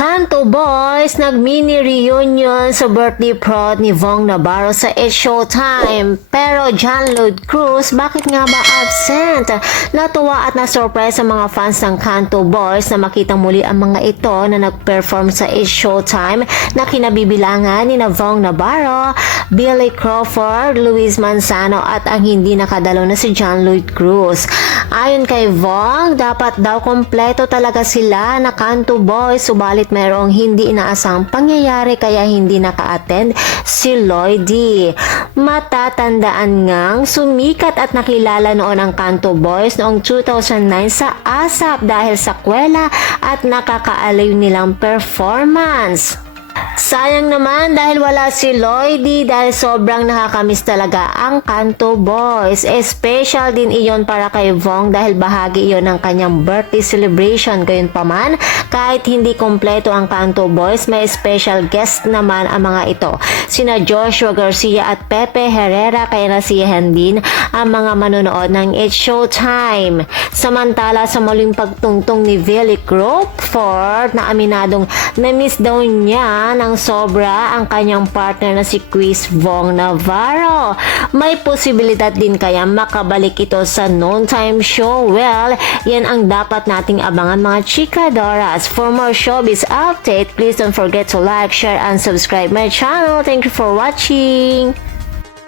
Kanto Boys nag-mini reunion sa birthday prod ni Vong Navarro sa It's Showtime. Pero John Lloyd Cruz, bakit nga ba absent? Natuwa at na-surprise sa mga fans ng Kanto Boys na makitang muli ang mga ito na nag-perform sa It's Showtime na kinabibilangan ni Vong Navarro, Billy Crawford, Luis Manzano at ang hindi nakadalo na si John Lloyd Cruz. Ayon kay Vong, dapat daw kompleto talaga sila na Kanto Boys, subalit mayroong hindi inaasang pangyayari kaya hindi naka-attend si Lloydie. Matatandaan ngang sumikat at nakilala noon ang Kanto Boys noong 2009 sa ASAP dahil sa kwela at nakakaaliw nilang performance. Sayang naman dahil wala si Lloydie dahil sobrang nakakamiss talaga ang Kanto Boys. Special din iyon para kay Vong dahil bahagi iyon ng kanyang birthday celebration. Gayunpaman, kahit hindi kompleto ang Kanto Boys, may special guest naman ang mga ito. Sina Joshua Garcia at Pepe Herrera, kaya nasiyahan din ang mga manonood ng It's Showtime. Samantala sa muling pagtungtong ni Billy Crawford na aminadong na-miss daw niya ng sobra ang kanyang partner na si Chris Vong Navarro. May posibilidad din kaya makabalik ito sa Noontime Show? Well, yan ang dapat nating abangan mga chikadoras. For more showbiz update, please don't forget to like, share, and subscribe my channel. Thank you for watching.